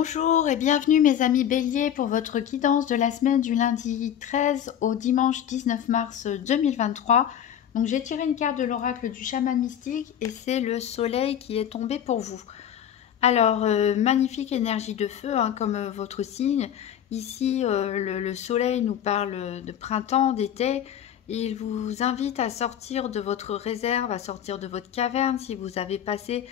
Bonjour et bienvenue mes amis Bélier pour votre guidance de la semaine du lundi 13 au dimanche 19 mars 2023. Donc j'ai tiré une carte de l'oracle du chaman mystique et c'est le soleil qui est tombé pour vous. Alors magnifique énergie de feu comme votre signe. Ici le soleil nous parle de printemps, d'été. Il vous invite à sortir de votre réserve, à sortir de votre caverne si vous avez passé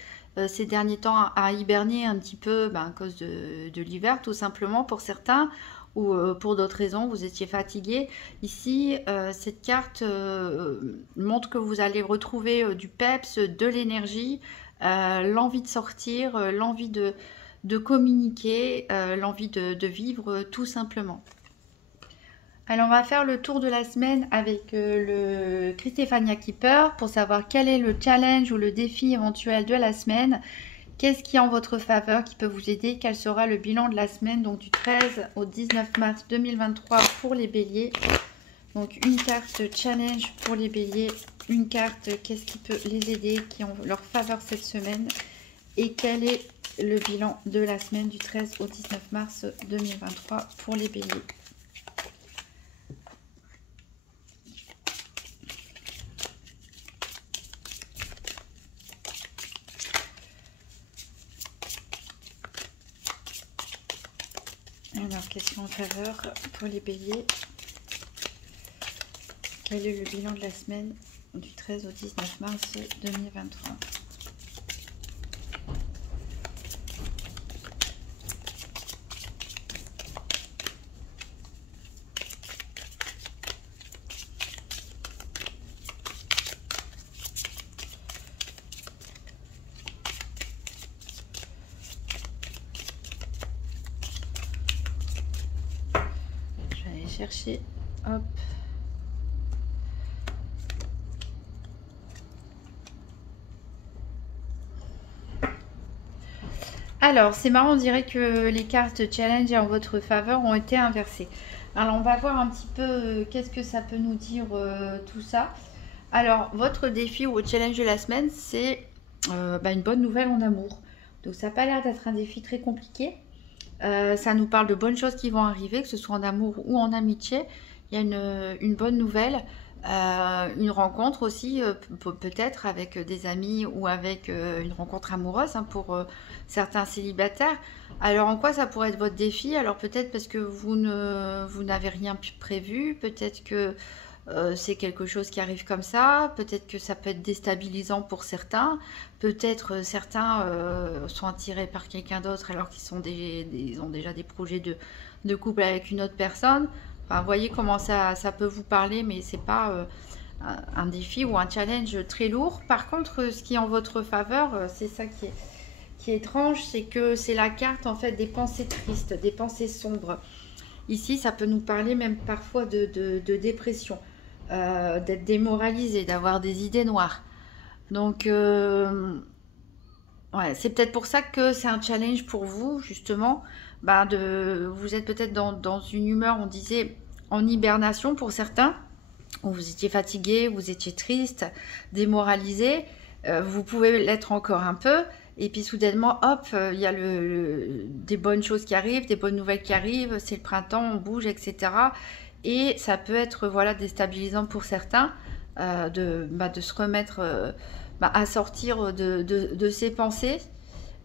ces derniers temps à hiberner un petit peu à cause de l'hiver tout simplement pour certains ou pour d'autres raisons, vous étiez fatigué. Ici, cette carte montre que vous allez retrouver du peps, de l'énergie, l'envie de sortir, l'envie de communiquer, l'envie de vivre tout simplement. Alors on va faire le tour de la semaine avec le Christéphania Keeper pour savoir quel est le challenge ou le défi éventuel de la semaine. Qu'est-ce qui est en votre faveur qui peut vous aider? Quel sera le bilan de la semaine, donc du 13 au 19 mars 2023 pour les béliers. Donc une carte challenge pour les béliers, une carte qu'est-ce qui peut les aider, qui ont leur faveur cette semaine. Et quel est le bilan de la semaine du 13 au 19 mars 2023 pour les béliers. Alors, question en faveur pour les béliers. Quel est le bilan de la semaine du 13 au 19 mars 2023? Chercher, hop. Alors, c'est marrant, on dirait que les cartes challenge en votre faveur ont été inversées. Alors, on va voir un petit peu qu'est-ce que ça peut nous dire tout ça. Alors, votre défi ou votre challenge de la semaine, c'est une bonne nouvelle en amour. Donc, ça n'a pas l'air d'être un défi très compliqué. Ça nous parle de bonnes choses qui vont arriver, que ce soit en amour ou en amitié. Il y a une bonne nouvelle, une rencontre aussi, peut-être avec des amis ou avec une rencontre amoureuse pour certains célibataires. Alors en quoi ça pourrait être votre défi? Alors peut-être parce que vous n'avez rien prévu, peut-être que c'est quelque chose qui arrive comme ça, peut-être que ça peut être déstabilisant pour certains, peut-être certains sont attirés par quelqu'un d'autre alors qu'ils ont déjà des projets de couple avec une autre personne. Enfin, vous voyez comment ça peut vous parler, mais c'est pas un défi ou un challenge très lourd. Par contre, ce qui est en votre faveur, c'est ça qui est étrange, c'est que c'est la carte en fait des pensées tristes, des pensées sombres. Ici, ça peut nous parler même parfois de dépression, d'être démoralisé, d'avoir des idées noires. Donc, ouais, c'est peut-être pour ça que c'est un challenge pour vous, justement. Vous êtes peut-être dans une humeur, on disait, en hibernation pour certains, où vous étiez fatigué, vous étiez triste, démoralisé. Vous pouvez l'être encore un peu. Et puis soudainement, hop, il y a des bonnes choses qui arrivent, des bonnes nouvelles qui arrivent. C'est le printemps, on bouge, etc. Et ça peut être déstabilisant pour certains de se remettre à sortir de ses pensées.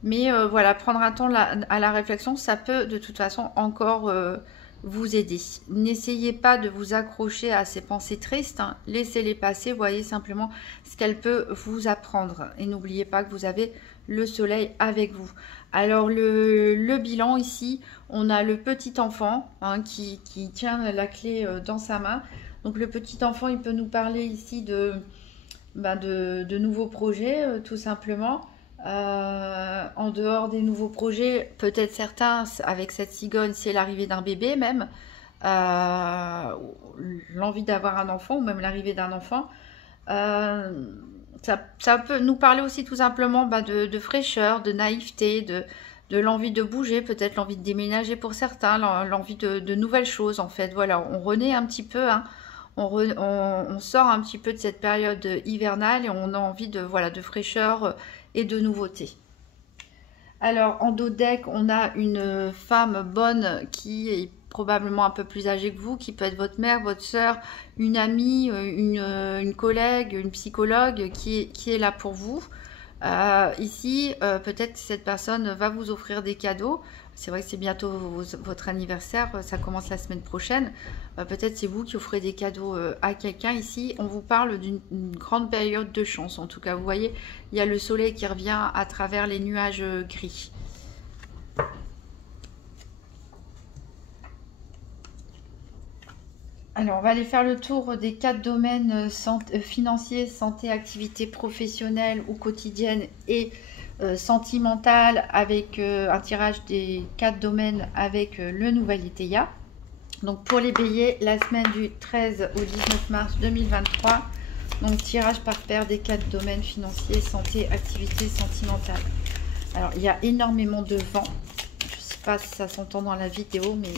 Mais voilà, prendre un temps à la réflexion, ça peut de toute façon encore vous aider. N'essayez pas de vous accrocher à ces pensées tristes, laissez-les passer, voyez simplement ce qu'elles peuvent vous apprendre. Et n'oubliez pas que vous avez le soleil avec vous. Alors le bilan ici, on a le petit enfant qui tient la clé dans sa main. Donc le petit enfant, il peut nous parler ici de nouveaux projets, tout simplement. En dehors des nouveaux projets, peut-être certains avec cette cigogne, c'est l'arrivée d'un bébé même, l'envie d'avoir un enfant ou même l'arrivée d'un enfant. Ça peut nous parler aussi tout simplement de fraîcheur, de naïveté, de l'envie de bouger, peut-être l'envie de déménager pour certains, l'envie de nouvelles choses en fait. Voilà, on renaît un petit peu, on sort un petit peu de cette période hivernale et on a envie de fraîcheur et de nouveautés. Alors, en dos de deck, on a une femme bonne qui est probablement un peu plus âgée que vous, qui peut être votre mère, votre soeur, une amie, une collègue, une psychologue qui est là pour vous. Ici, peut-être que cette personne va vous offrir des cadeaux. C'est vrai que c'est bientôt votre anniversaire, ça commence la semaine prochaine. Peut-être c'est vous qui offrez des cadeaux à quelqu'un. Ici, on vous parle d'une grande période de chance. En tout cas, vous voyez, il y a le soleil qui revient à travers les nuages gris. Alors, on va aller faire le tour des 4 domaines financiers, santé, activité professionnelle ou quotidienne et sentimentale avec un tirage des 4 domaines avec le nouvel ITEA. Donc, pour les béliers, la semaine du 13 au 19 mars 2023, donc tirage par paire des 4 domaines financiers, santé, activité, sentimentale. Alors, il y a énormément de vent. Je ne sais pas si ça s'entend dans la vidéo, mais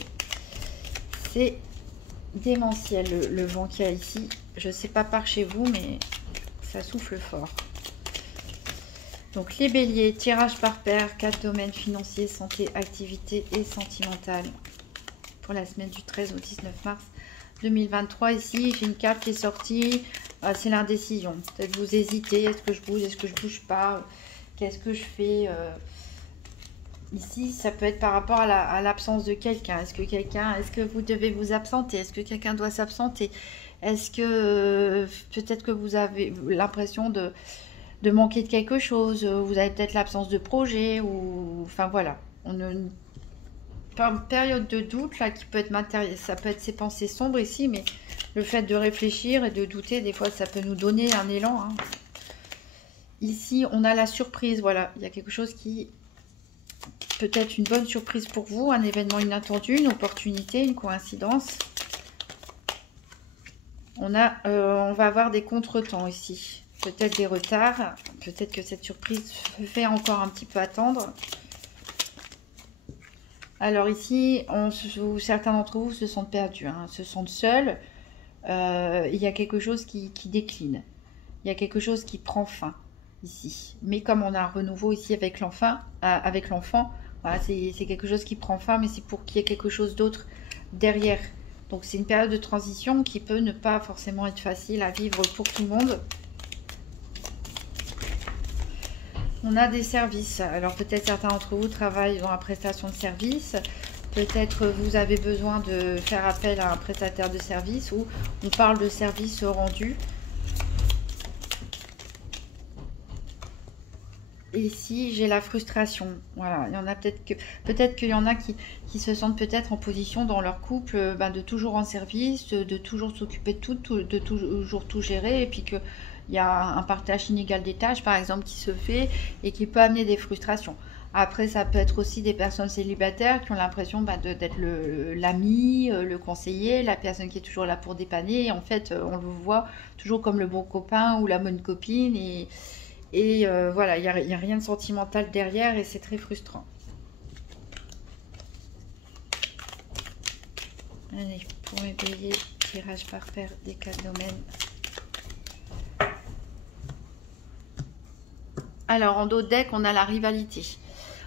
c'est démentiel le vent qu'il y a ici. Je sais pas par chez vous, mais ça souffle fort. Donc les béliers, tirage par paire, 4 domaines financiers, santé, activité et sentimentale pour la semaine du 13 au 19 mars 2023. Ici, j'ai une carte qui est sortie, c'est l'indécision. Peut-être vous hésitez, est-ce que je bouge, est-ce que je bouge pas, qu'est-ce que je fais Ici, ça peut être par rapport à l'absence de quelqu'un. Est-ce que vous devez vous absenter? Est-ce que quelqu'un doit s'absenter? Est-ce que peut-être que vous avez l'impression de manquer de quelque chose? Vous avez peut-être l'absence de projet ou enfin voilà. On a une période de doute là qui peut être matériel. Ça peut être ces pensées sombres ici, mais le fait de réfléchir et de douter, des fois, ça peut nous donner un élan. Hein. Ici, on a la surprise. Voilà, il y a quelque chose qui peut-être une bonne surprise pour vous, un événement inattendu, une opportunité, une coïncidence. On va avoir des contretemps ici, peut-être des retards, peut-être que cette surprise fait encore un petit peu attendre. Alors ici, certains d'entre vous se sentent perdus, hein, se sentent seuls. Il y a quelque chose qui décline, il y a quelque chose qui prend fin ici. Mais comme on a un renouveau ici avec l'enfant, voilà, c'est quelque chose qui prend fin, mais c'est pour qu'il y ait quelque chose d'autre derrière. Donc c'est une période de transition qui peut ne pas forcément être facile à vivre pour tout le monde. On a des services. Alors peut-être certains d'entre vous travaillent dans la prestation de services. Peut-être vous avez besoin de faire appel à un prestataire de service ou on parle de services rendus. Et ici, j'ai la frustration. Voilà, il y en a peut-être qu'il y en a qui se sentent peut-être en position dans leur couple de toujours en service, de toujours s'occuper de tout, de toujours tout gérer, et puis qu'il y a un partage inégal des tâches, par exemple, qui se fait et qui peut amener des frustrations. Après, ça peut être aussi des personnes célibataires qui ont l'impression d'être l'ami, le conseiller, la personne qui est toujours là pour dépanner. Et en fait, on le voit toujours comme le bon copain ou la bonne copine et voilà, il n'y a rien de sentimental derrière et c'est très frustrant. Allez, pour mes béliers, tirage par paire des 4 domaines. Alors, en dos de deck, on a la rivalité.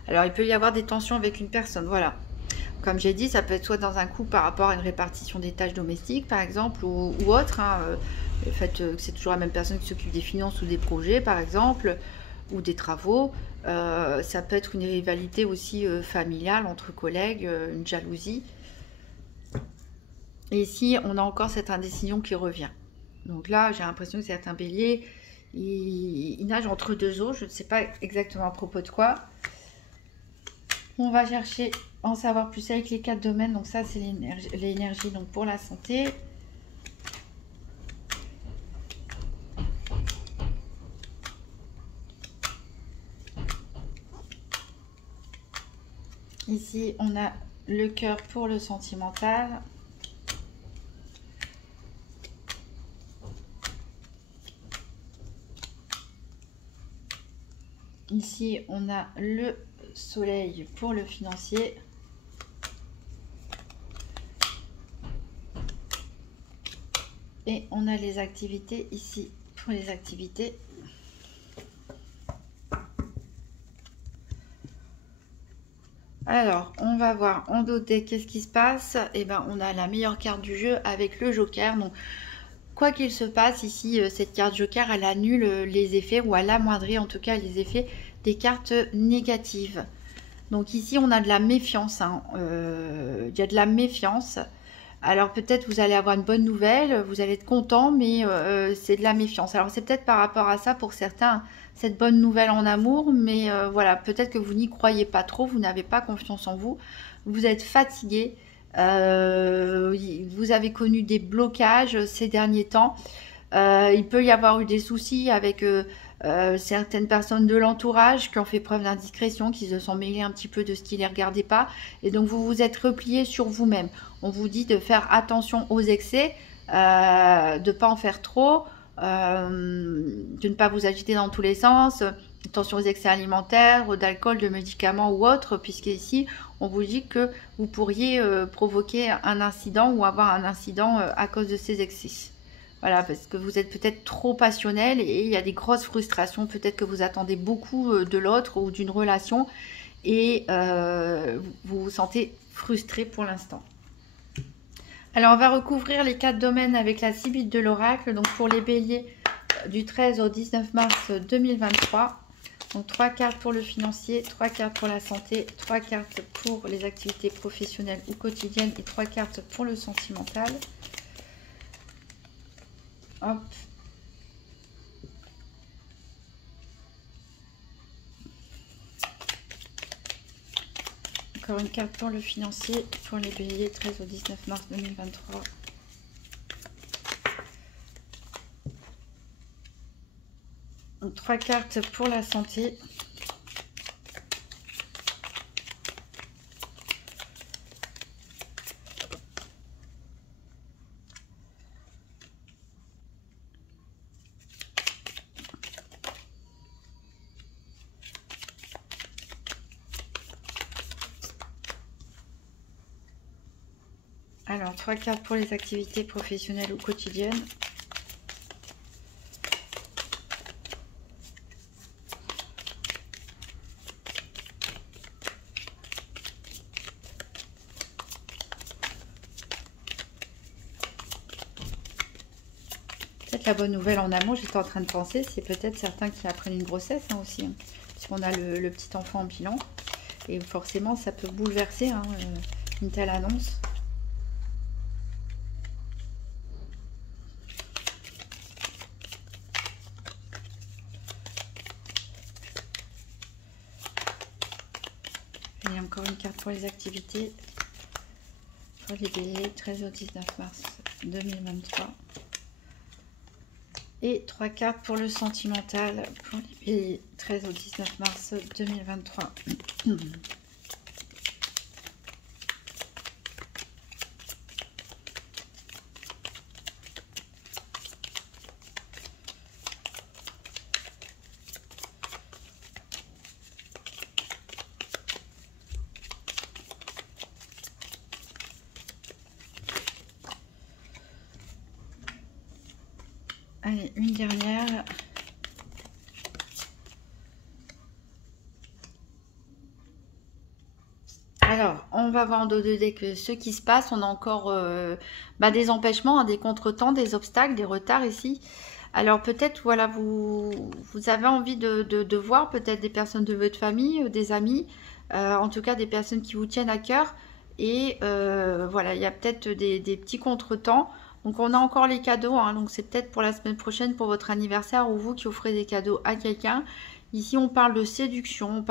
Alors, il peut y avoir des tensions avec une personne, voilà. Comme j'ai dit, ça peut être soit dans un couple par rapport à une répartition des tâches domestiques, par exemple, ou autre. Hein, le fait que c'est toujours la même personne qui s'occupe des finances ou des projets, par exemple, ou des travaux. Ça peut être une rivalité aussi familiale entre collègues, une jalousie. Et ici, on a encore cette indécision qui revient. Donc là, j'ai l'impression que c'est un bélier, il nage entre deux eaux. Je ne sais pas exactement à propos de quoi. On va chercher en savoir plus avec les 4 domaines. Donc ça, c'est l'énergie donc pour la santé. Ici, on a le cœur pour le sentimental. Ici, on a le soleil pour le financier. Et on a les activités ici pour les activités. Alors, on va voir en dos de deck qu'est-ce qui se passe. Et ben, on a la meilleure carte du jeu avec le Joker. Donc, quoi qu'il se passe, ici, cette carte Joker, elle annule les effets, ou elle amoindrit en tout cas les effets des cartes négatives. Donc ici, on a de la méfiance. Hein. Il y a de la méfiance. Alors peut-être vous allez avoir une bonne nouvelle, vous allez être content, mais c'est de la méfiance. Alors c'est peut-être par rapport à ça pour certains, cette bonne nouvelle en amour, mais voilà, peut-être que vous n'y croyez pas trop, vous n'avez pas confiance en vous, vous êtes fatigué, vous avez connu des blocages ces derniers temps. Il peut y avoir eu des soucis avec certaines personnes de l'entourage qui ont fait preuve d'indiscrétion, qui se sont mêlés un petit peu de ce qui ne les regardait pas. Et donc vous vous êtes replié sur vous-même. On vous dit de faire attention aux excès, de ne pas en faire trop, de ne pas vous agiter dans tous les sens. Attention aux excès alimentaires, d'alcool, de médicaments ou autres, puisqu'ici on vous dit que vous pourriez provoquer un incident ou avoir un incident à cause de ces excès. Voilà, parce que vous êtes peut-être trop passionnel et il y a des grosses frustrations. Peut-être que vous attendez beaucoup de l'autre ou d'une relation et vous vous sentez frustré pour l'instant. Alors, on va recouvrir les 4 domaines avec la Sibylle de l'Oracle. Donc, pour les béliers du 13 au 19 mars 2023. Donc, 3 cartes pour le financier, 3 cartes pour la santé, 3 cartes pour les activités professionnelles ou quotidiennes et 3 cartes pour le sentimental. Hop. Encore une carte pour le financier, pour les béliers, 13 au 19 mars 2023. Donc, 3 cartes pour la santé. Alors, 3 cartes pour les activités professionnelles ou quotidiennes. Peut-être la bonne nouvelle en amour, j'étais en train de penser, c'est peut-être certains qui apprennent une grossesse hein, aussi. Hein, puisqu'on a le petit enfant en bilan. Et forcément, ça peut bouleverser hein, une telle annonce. Et encore une carte pour les activités. Pour les béliers, 13 au 19 mars 2023. Et 3 cartes pour le sentimental. Pour les béliers, 13 au 19 mars 2023. Allez, une dernière. Alors, on va voir en dos de deck ce qui se passe. On a encore des empêchements, hein, des contretemps, des obstacles, des retards ici. Alors peut-être, voilà, vous avez envie de voir peut-être des personnes de votre famille, des amis, en tout cas des personnes qui vous tiennent à cœur. Et voilà, il y a peut-être des petits contretemps. Donc on a encore les cadeaux, hein, donc c'est peut-être pour la semaine prochaine, pour votre anniversaire, ou vous qui offrez des cadeaux à quelqu'un. Ici on parle de séduction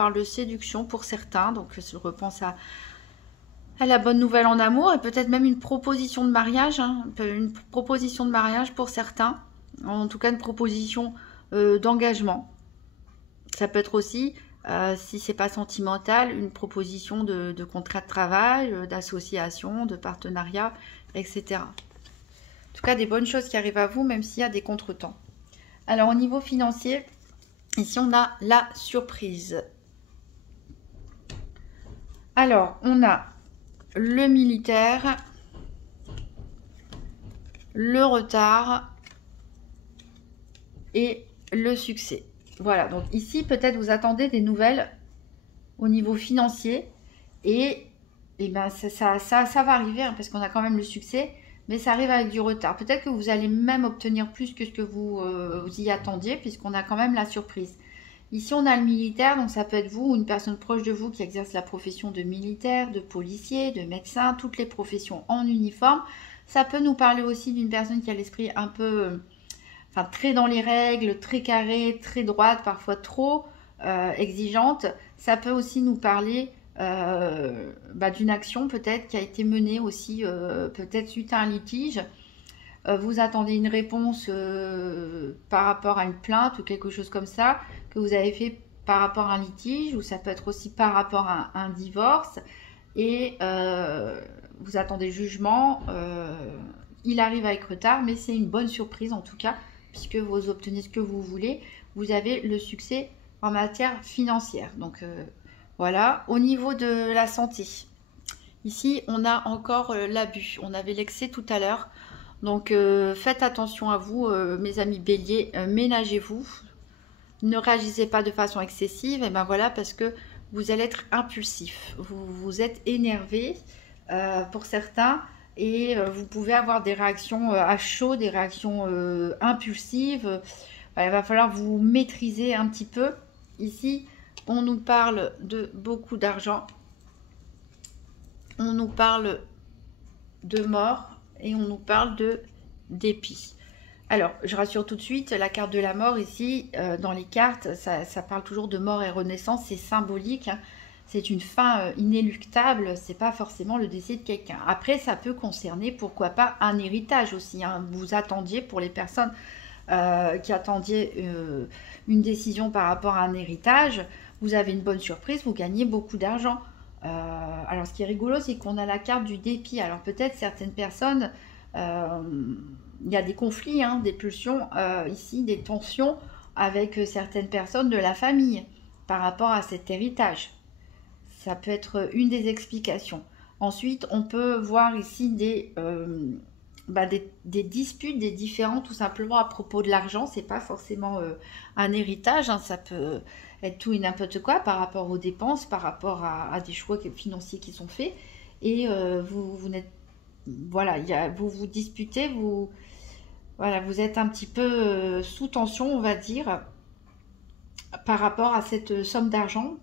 pour certains, donc je repense à la bonne nouvelle en amour, et peut-être même une proposition de mariage, hein, une proposition de mariage pour certains, en tout cas une proposition d'engagement. Ça peut être aussi, si c'est pas sentimental, une proposition de contrat de travail, d'association, de partenariat, etc. En tout cas, des bonnes choses qui arrivent à vous, même s'il y a des contretemps. Alors, au niveau financier, ici, on a la surprise. Alors, on a le militaire, le retard et le succès. Voilà, donc ici, peut-être vous attendez des nouvelles au niveau financier. Et ben ça va arriver, hein, parce qu'on a quand même le succès, mais ça arrive avec du retard. Peut-être que vous allez même obtenir plus que ce que vous y attendiez, puisqu'on a quand même la surprise. Ici, on a le militaire, donc ça peut être vous ou une personne proche de vous qui exerce la profession de militaire, de policier, de médecin, toutes les professions en uniforme. Ça peut nous parler aussi d'une personne qui a l'esprit un peu, enfin très dans les règles, très carré, très droite, parfois trop exigeante. Ça peut aussi nous parler d'une action peut-être qui a été menée aussi, peut-être suite à un litige. Vous attendez une réponse par rapport à une plainte ou quelque chose comme ça, que vous avez fait par rapport à un litige, ou ça peut être aussi par rapport à un divorce, et vous attendez jugement. Il arrive avec retard, mais c'est une bonne surprise en tout cas, puisque vous obtenez ce que vous voulez. Vous avez le succès en matière financière. Donc voilà, au niveau de la santé. Ici, on a encore l'abus. On avait l'excès tout à l'heure. Donc faites attention à vous, mes amis béliers, ménagez-vous, ne réagissez pas de façon excessive, et ben voilà, parce que vous allez être impulsif, vous êtes énervé pour certains, et vous pouvez avoir des réactions à chaud, des réactions impulsives. Il va falloir vous maîtriser un petit peu. Ici, on nous parle de beaucoup d'argent, on nous parle de mort, et on nous parle de dépit. Alors, je rassure tout de suite, la carte de la mort ici, dans les cartes, ça parle toujours de mort et renaissance, c'est symbolique, hein. C'est une fin inéluctable, c'est pas forcément le décès de quelqu'un. Après, ça peut concerner, pourquoi pas, un héritage aussi, hein. Vous attendiez, pour les personnes qui attendiez une décision par rapport à un héritage, vous avez une bonne surprise, vous gagnez beaucoup d'argent. Alors, ce qui est rigolo, c'est qu'on a la carte du dépit. Alors, peut-être certaines personnes, il y a des conflits, hein, des pulsions, ici, des tensions avec certaines personnes de la famille par rapport à cet héritage. Ça peut être une des explications. Ensuite, on peut voir ici des disputes, des différends, tout simplement à propos de l'argent. C'est pas forcément un héritage, hein, ça peut être tout et n'importe quoi par rapport aux dépenses, par rapport à des choix financiers qui sont faits. Et vous n'êtes, voilà, vous vous disputez, voilà, vous êtes un petit peu sous tension, on va dire, par rapport à cette somme d'argent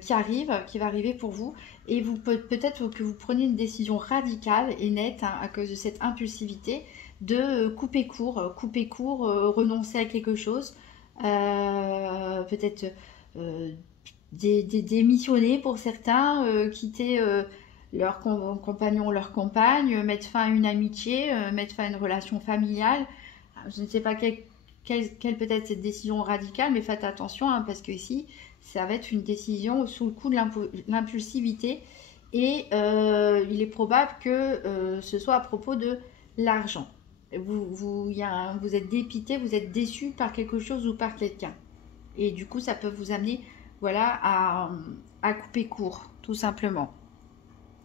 qui va arriver pour vous. Et peut-être que vous preniez une décision radicale et nette, hein, à cause de cette impulsivité, de couper court, renoncer à quelque chose, peut-être démissionner pour certains, quitter leur compagnon, leur compagne, mettre fin à une amitié, mettre fin à une relation familiale. Je ne sais pas quelle peut être cette décision radicale, mais faites attention, hein, parce que ici, ça va être une décision sous le coup de l'impulsivité, et il est probable que ce soit à propos de l'argent. Vous êtes dépité, vous êtes déçu par quelque chose ou par quelqu'un. Et du coup, ça peut vous amener, voilà, à couper court, tout simplement.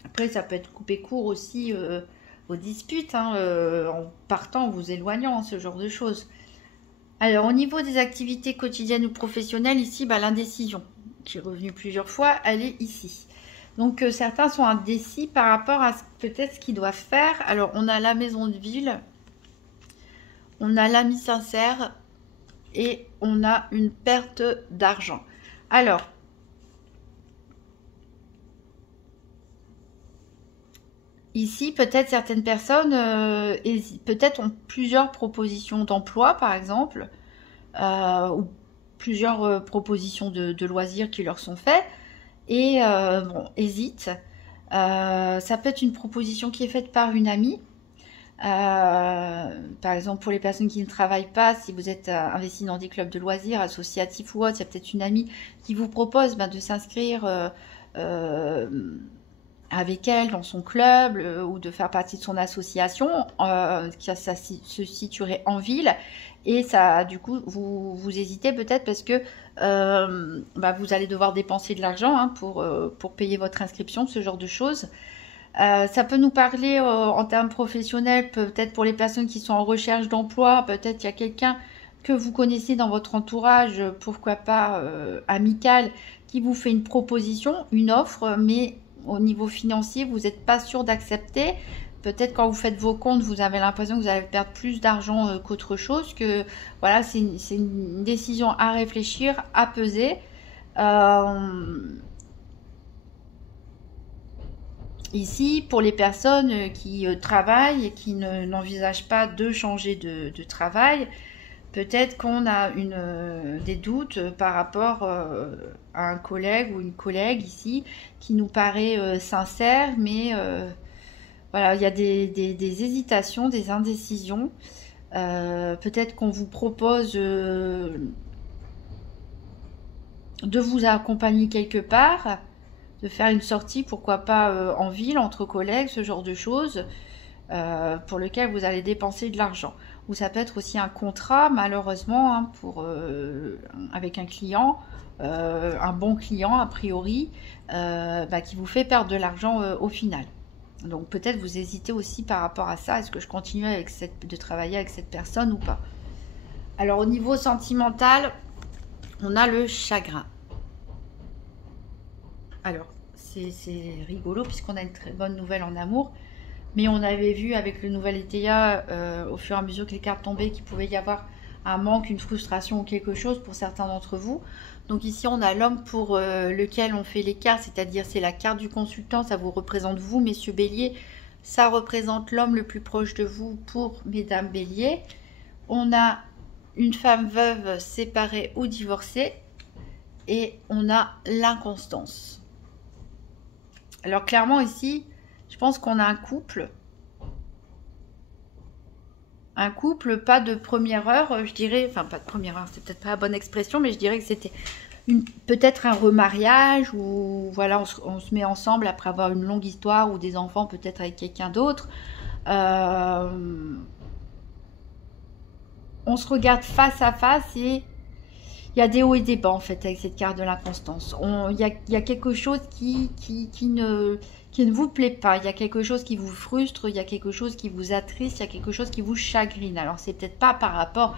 Après, ça peut être couper court aussi aux disputes, hein, en partant, en vous éloignant, hein, ce genre de choses. Alors, au niveau des activités quotidiennes ou professionnelles, ici, l'indécision, qui est revenue plusieurs fois, elle est ici. Donc, certains sont indécis par rapport à peut-être ce qu'ils doivent faire. Alors, on a la maison de ville, on a l'ami sincère, et on a une perte d'argent. Alors, ici, peut-être certaines personnes peut-être ont plusieurs propositions d'emploi, par exemple, ou plusieurs propositions de loisirs qui leur sont faites, et hésitent. Ça peut être une proposition qui est faite par une amie. Par exemple, pour les personnes qui ne travaillent pas, si vous êtes investi dans des clubs de loisirs, associatifs ou autres, il y a peut-être une amie qui vous propose de s'inscrire avec elle dans son club, ou de faire partie de son association, ça se situerait en ville, et ça, du coup, vous hésitez peut-être parce que vous allez devoir dépenser de l'argent, hein, pour payer votre inscription, ce genre de choses. Ça peut nous parler en termes professionnels, peut-être pour les personnes qui sont en recherche d'emploi, peut-être il y a quelqu'un que vous connaissez dans votre entourage, pourquoi pas amical, qui vous fait une proposition, une offre, mais au niveau financier, vous n'êtes pas sûr d'accepter. Peut-être quand vous faites vos comptes, vous avez l'impression que vous allez perdre plus d'argent qu'autre chose. Que voilà, c'est une décision à réfléchir, à peser. Ici, pour les personnes qui travaillent et qui n'envisagent pas de changer de travail, peut-être qu'on a des doutes par rapport à un collègue ou une collègue ici qui nous paraît sincère, mais voilà, il y a des hésitations, des indécisions. Peut-être qu'on vous propose de vous accompagner quelque part, de faire une sortie, pourquoi pas en ville, entre collègues, ce genre de choses, pour lequel vous allez dépenser de l'argent. Ou ça peut être aussi un contrat, malheureusement, hein, avec un client, un bon client a priori, qui vous fait perdre de l'argent au final. Donc peut-être vous hésitez aussi par rapport à ça. Est-ce que je continue de travailler avec cette personne ou pas? Alors au niveau sentimental, on a le chagrin. Alors c'est rigolo puisqu'on a une très bonne nouvelle en amour. Mais on avait vu avec le nouvel ETA, au fur et à mesure que les cartes tombaient, qu'il pouvait y avoir un manque, une frustration ou quelque chose pour certains d'entre vous. Donc ici, on a l'homme pour lequel on fait les cartes, c'est-à-dire c'est la carte du consultant, ça vous représente vous, messieurs Bélier. Ça représente l'homme le plus proche de vous pour mesdames Bélier. On a une femme veuve, séparée ou divorcée. Et on a l'inconstance. Alors clairement ici, je pense qu'on a un couple. Un couple, pas de première heure, je dirais. Enfin, pas de première heure, c'est peut-être pas la bonne expression, mais je dirais que c'était peut-être un remariage où voilà, on se met ensemble après avoir une longue histoire ou des enfants peut-être avec quelqu'un d'autre. On se regarde face à face et il y a des hauts et des bas en fait avec cette carte de l'inconstance. Il y a quelque chose qui ne vous plaît pas, il y a quelque chose qui vous frustre, il y a quelque chose qui vous attriste, il y a quelque chose qui vous chagrine. Alors c'est peut-être pas par rapport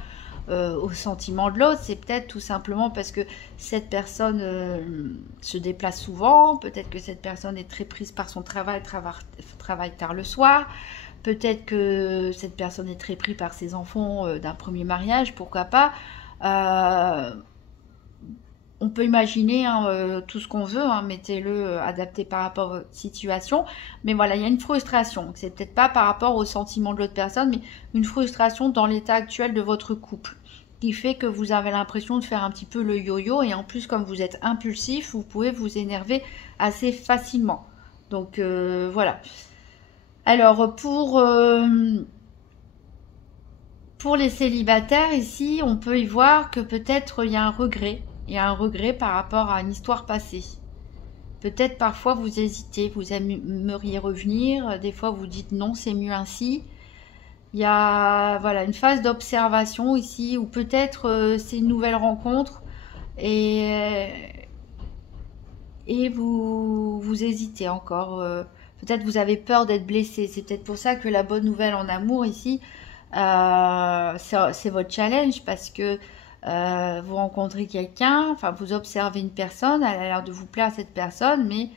au sentiment de l'autre, c'est peut-être tout simplement parce que cette personne se déplace souvent, peut-être que cette personne est très prise par son travail tard le soir, peut-être que cette personne est très prise par ses enfants d'un premier mariage, pourquoi pas. On peut imaginer tout ce qu'on veut, hein, mettez-le adapté par rapport à votre situation, mais voilà, il y a une frustration, c'est peut-être pas par rapport au sentiment de l'autre personne, mais une frustration dans l'état actuel de votre couple, qui fait que vous avez l'impression de faire un petit peu le yo-yo, et en plus comme vous êtes impulsif, vous pouvez vous énerver assez facilement. Donc voilà. Alors pour les célibataires, ici, on peut y voir que peut-être il y a un regret. Il y a un regret par rapport à une histoire passée. Peut-être parfois vous hésitez, vous aimeriez revenir. Des fois vous dites non, c'est mieux ainsi. Il y a voilà, une phase d'observation ici, ou peut-être c'est une nouvelle rencontre. Et vous hésitez encore. Peut-être vous avez peur d'être blessé. C'est peut-être pour ça que la bonne nouvelle en amour ici, c'est votre challenge parce que vous rencontrez quelqu'un, enfin vous observez une personne, elle a l'air de vous plaire cette personne, mais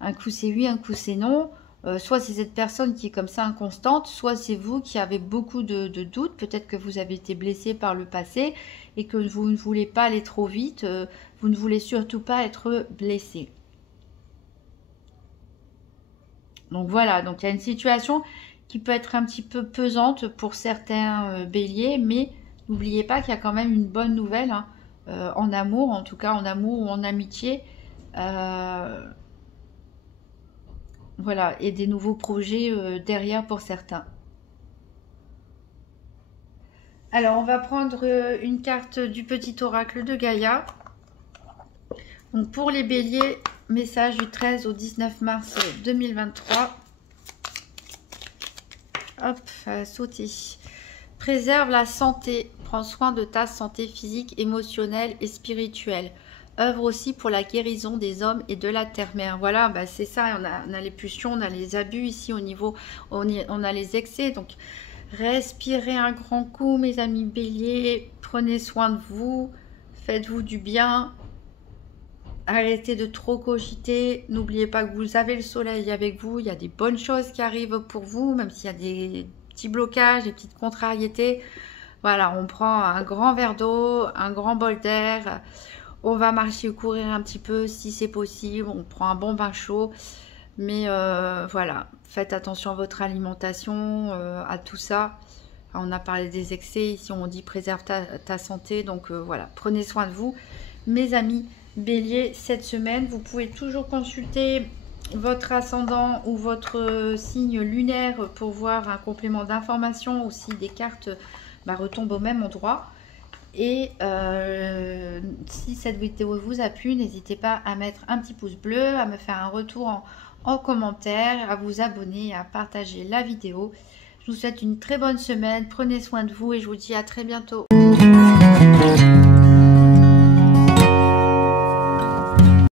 un coup c'est oui, un coup c'est non. Soit c'est cette personne qui est comme ça inconstante, soit c'est vous qui avez beaucoup de doutes, peut-être que vous avez été blessé par le passé et que vous ne voulez pas aller trop vite, vous ne voulez surtout pas être blessé. Donc voilà, donc il y a une situation qui peut être un petit peu pesante pour certains béliers, mais n'oubliez pas qu'il y a quand même une bonne nouvelle hein, en amour, en tout cas en amour ou en amitié. Voilà, et des nouveaux projets derrière pour certains. Alors, on va prendre une carte du petit oracle de Gaïa. Donc, pour les béliers, message du 13 au 19 mars 2023. Hop, sauter. Préserve la santé. Prends soin de ta santé physique, émotionnelle et spirituelle. Œuvre aussi pour la guérison des hommes et de la terre-mère. Voilà, bah c'est ça, on a les pulsions, on a les abus ici au niveau, on a les excès. Donc, respirez un grand coup, mes amis béliers. Prenez soin de vous, faites-vous du bien. arrêtez de trop cogiter. N'oubliez pas que vous avez le soleil avec vous. Il y a des bonnes choses qui arrivent pour vous, même s'il y a des petits blocages, des petites contrariétés. Voilà, on prend un grand verre d'eau, un grand bol d'air. On va marcher ou courir un petit peu si c'est possible. On prend un bon bain chaud. Mais voilà, faites attention à votre alimentation, à tout ça. On a parlé des excès, ici on dit préserve ta santé. Donc voilà, prenez soin de vous. Mes amis Bélier, cette semaine, vous pouvez toujours consulter votre ascendant ou votre signe lunaire pour voir un complément d'information. Aussi, des cartes retombent au même endroit. Et si cette vidéo vous a plu, n'hésitez pas à mettre un petit pouce bleu, à me faire un retour en commentaire, à vous abonner et à partager la vidéo. Je vous souhaite une très bonne semaine, prenez soin de vous et je vous dis à très bientôt.